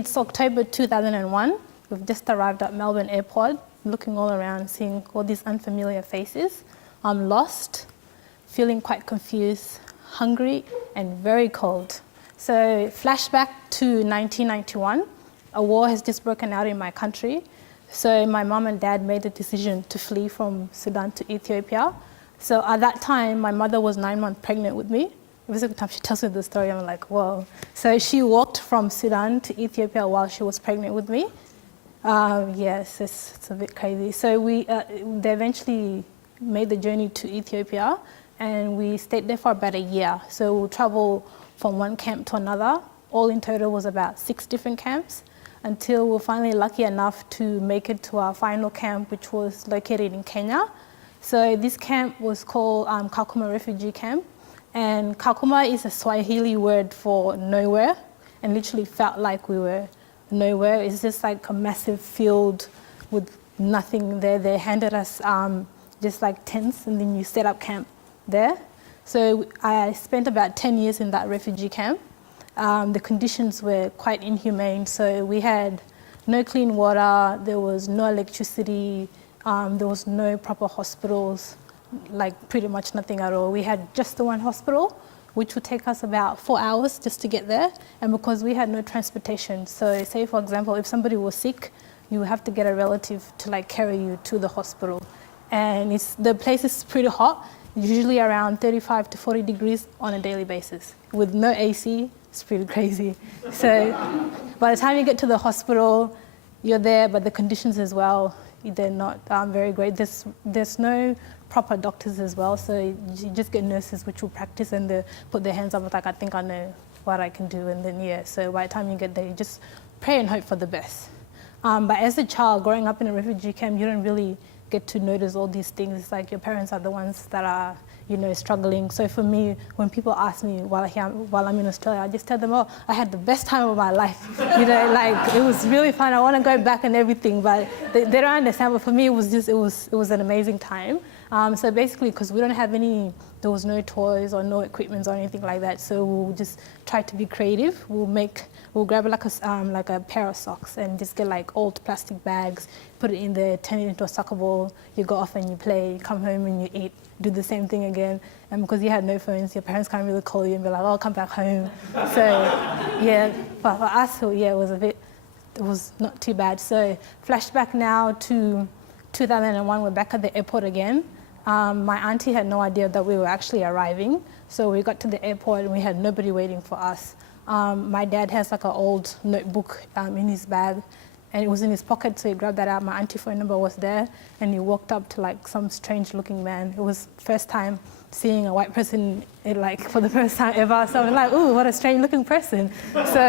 It's October 2001. We've just arrived at Melbourne Airport, looking all around, seeing all these unfamiliar faces. I'm lost, feeling quite confused, hungry, and very cold. So flashback to 1991, a war has just broken out in my country. So my mom and dad made the decision to flee from Sudan to Ethiopia. So at that time, my mother was 9 months pregnant with me. Every time she tells me the story, I'm like, whoa. So she walked from Sudan to Ethiopia while she was pregnant with me. Yes, it's a bit crazy. So they eventually made the journey to Ethiopia, and we stayed there for about a year. So we'll travel from one camp to another. All in total was about 6 different camps, until we were finally lucky enough to make it to our final camp, which was located in Kenya. So this camp was called Kakuma Refugee Camp. And Kakuma is a Swahili word for nowhere, and literally felt like we were nowhere. It's just like a massive field with nothing there. They handed us just like tents, and then you set up camp there. So I spent about 10 years in that refugee camp. The conditions were quite inhumane. So we had no clean water, there was no electricity, there was no proper hospitals, like pretty much nothing at all. We had just the one hospital, which would take us about 4 hours just to get there. And because we had no transportation, so say for example, if somebody was sick, you would have to get a relative to like carry you to the hospital. And the place is pretty hot, usually around 35 to 40 degrees on a daily basis. With no AC, it's pretty crazy. So by the time you get to the hospital, you're there, but the conditions as well, they're not very great. There's no proper doctors as well, so you just get nurses which will practice, and they put their hands up like, I think I know what I can do, and then yeah, so by the time you get there, you just pray and hope for the best. But as a child, growing up in a refugee camp, you don't really get to notice all these things. It's like your parents are the ones that are, you know, struggling. So for me, when people ask me while I'm in Australia, I just tell them, oh, I had the best time of my life. You know, like it was really fun. I want to go back and everything, but they don't understand. But for me, it was an amazing time. So basically, because we don't have there was no toys or no equipment or anything like that. So we'll just try to be creative. We'll grab like a pair of socks and just get like old plastic bags, put it in there, turn it into a soccer ball. You go off and you play, you come home and you eat, do the same thing again. And because you had no phones, your parents can't really call you and be like, oh, come back home. So yeah, for us, yeah, it was not too bad. So flashback now to 2001, we're back at the airport again. My auntie had no idea that we were actually arriving. So we got to the airport and we had nobody waiting for us. My dad has like an old notebook in his bag, and it was in his pocket, so he grabbed that out. My auntie's phone number was there, and he walked up to like some strange looking man. It was first time seeing a white person like for the first time ever. So I'm like, ooh, what a strange looking person. So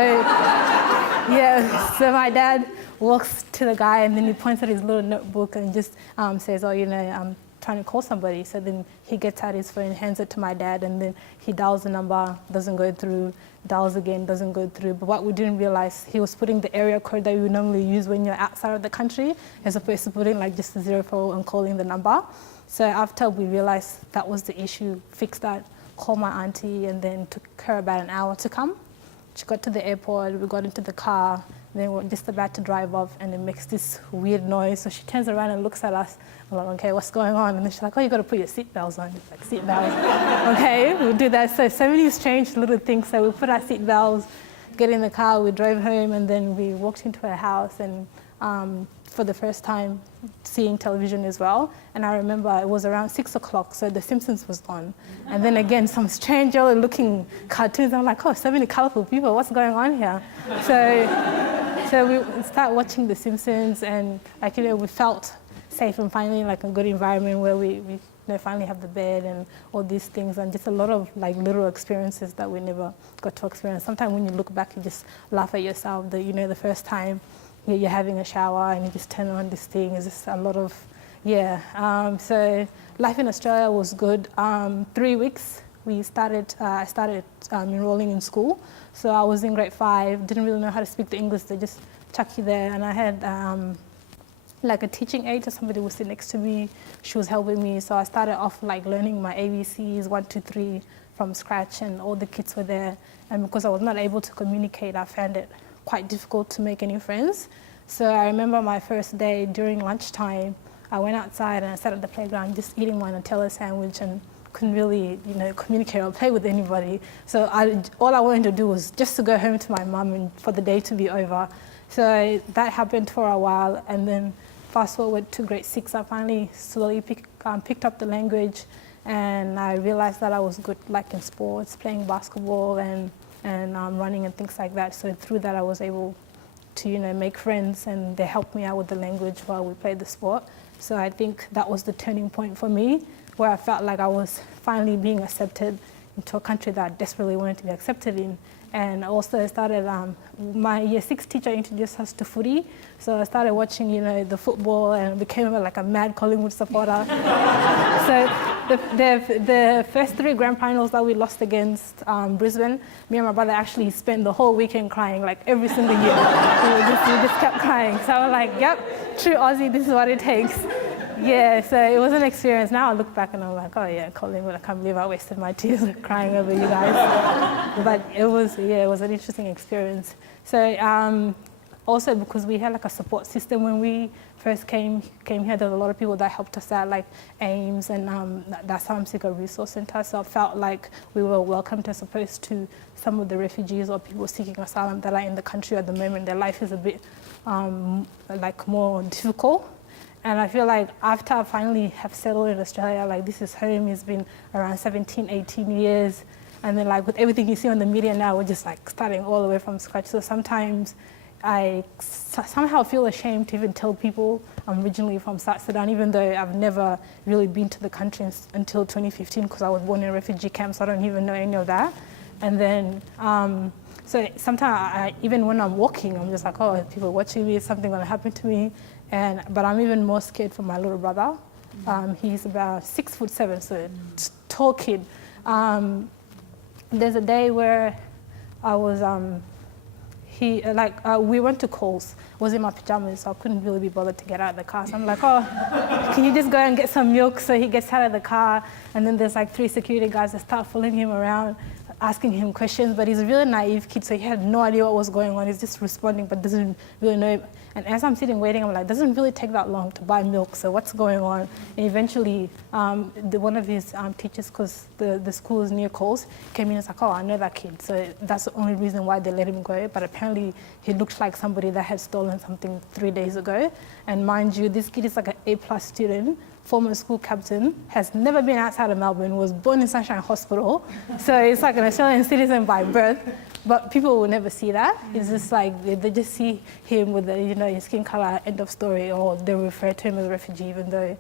yeah, so my dad walks to the guy, and then he points at his little notebook and just says, oh, you know, I'm trying to call somebody. So then he gets out his phone, hands it to my dad, and then he dials the number, doesn't go through, dials again, doesn't go through. But what we didn't realize, he was putting the area code that we normally use when you're outside of the country, as opposed to putting like just the 04 and calling the number. So after we realized that was the issue, fixed that, called my auntie, and then took her about an hour to come. She got to the airport, we got into the car, then we're just about to drive off, and it makes this weird noise. So she turns around and looks at us. We're like, okay, what's going on? And then she's like, oh, you got to put your seatbelts on. It's like, seatbelts. Okay, we'll do that. So many strange little things. So we put our seatbelts, get in the car, we drove home, and then we walked into her house, and for the first time seeing television as well. And I remember it was around 6 o'clock, so The Simpsons was on. And then again, some strange looking cartoons. I'm like, oh, so many colorful people, what's going on here? So we start watching The Simpsons, and like, you know, we felt safe and finally like a good environment where we finally have the bed and all these things, and just a lot of like little experiences that we never got to experience. Sometimes when you look back, you just laugh at yourself that, you know, the first time you're having a shower and you just turn on this thing. It's just a lot of, yeah. So life in Australia was good. 3 weeks, I started enrolling in school. So I was in grade 5, didn't really know how to speak the English. They just chuck you there, and I had like a teaching aide, or somebody would sit next to me. She was helping me. So I started off like learning my ABCs, 1, 2, 3 from scratch, and all the kids were there. And because I was not able to communicate, I found it quite difficult to make any friends. So I remember my first day during lunchtime, I went outside and I sat at the playground just eating my Nutella sandwich and couldn't really, communicate or play with anybody. So all I wanted to do was just to go home to my mum and for the day to be over. So that happened for a while, and then fast forward to grade 6, I finally slowly picked up the language, and I realized that I was good like in sports, playing basketball and running and things like that. So through that I was able to make friends, and they helped me out with the language while we played the sport. So I think that was the turning point for me, where I felt like I was finally being accepted into a country that I desperately wanted to be accepted in. And also I started, my year 6 teacher introduced us to footy. So I started watching, the football and became like a mad Collingwood supporter. So the first 3 grand finals that we lost against Brisbane, me and my brother actually spent the whole weekend crying, like every single year. we just kept crying. So I was like, yep, true Aussie, this is what it takes. Yeah, so it was an experience. Now I look back and I'm like, oh yeah, Collingwood, I can't believe I wasted my tears crying over you guys. But it was an interesting experience. So also because we had like a support system when we first came here, there were a lot of people that helped us out, like AIMS and the Asylum Seeker Resource Centre. So I felt like we were welcomed as opposed to some of the refugees or people seeking asylum that are in the country at the moment. Their life is a bit like more difficult. And I feel like after I finally have settled in Australia, like this is home, it's been around 17, 18 years. And then like with everything you see on the media now, we're just like starting all the way from scratch. So sometimes I somehow feel ashamed to even tell people I'm originally from South Sudan, even though I've never really been to the country until 2015 because I was born in a refugee camp, so I don't even know any of that. And then, so sometimes even when I'm walking, I'm just like, oh, people watching me, is something gonna happen to me? But I'm even more scared for my little brother. He's about 6'7", so tall kid. There's a day where I was, we went to Coles. I was in my pajamas, so I couldn't really be bothered to get out of the car. So I'm like, oh, can you just go and get some milk? So he gets out of the car, and then there's like 3 security guys that start following him around, asking him questions, but he's a really naive kid, so he had no idea what was going on. He's just responding, but doesn't really know. And as I'm sitting waiting, I'm like, doesn't really take that long to buy milk, so what's going on? And eventually, one of his teachers, because the school is near Coles, came in and was like, oh, I know that kid. So that's the only reason why they let him go. But apparently, he looked like somebody that had stolen something 3 days ago. And mind you, this kid is like an A+ student, former school captain, has never been outside of Melbourne, was born in Sunshine Hospital. So it's like an Australian citizen by birth, but people will never see that. It's just like, they just see him with his skin color, end of story, or they refer to him as a refugee, even though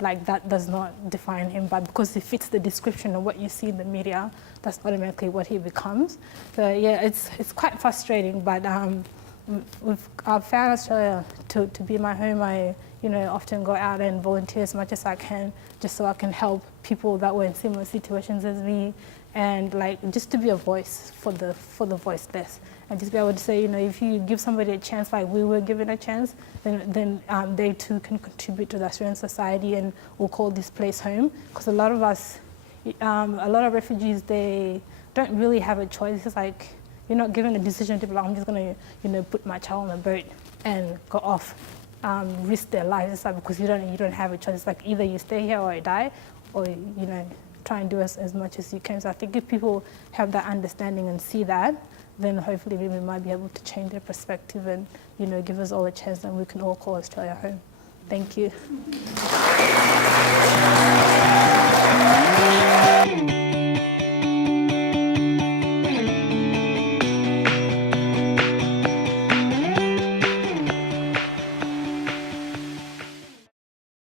like that does not define him, but because he fits the description of what you see in the media, that's automatically what he becomes. So yeah, it's quite frustrating, but I've found Australia to be my home. I often go out and volunteer as much as I can, just so I can help people that were in similar situations as me, and like just to be a voice for the voiceless, and just be able to say, if you give somebody a chance like we were given a chance, then they too can contribute to the Australian society, and we'll call this place home. Because a lot of us, a lot of refugees, they don't really have a choice. It's like you're not given a decision to be like, I'm just going to put my child on a boat and go off. Risk their lives. It's like, because you don't have a choice. It's like either you stay here or you die, or try and do as much as you can. So I think if people have that understanding and see that, then hopefully we might be able to change their perspective and give us all a chance, and we can all call Australia home. Thank you.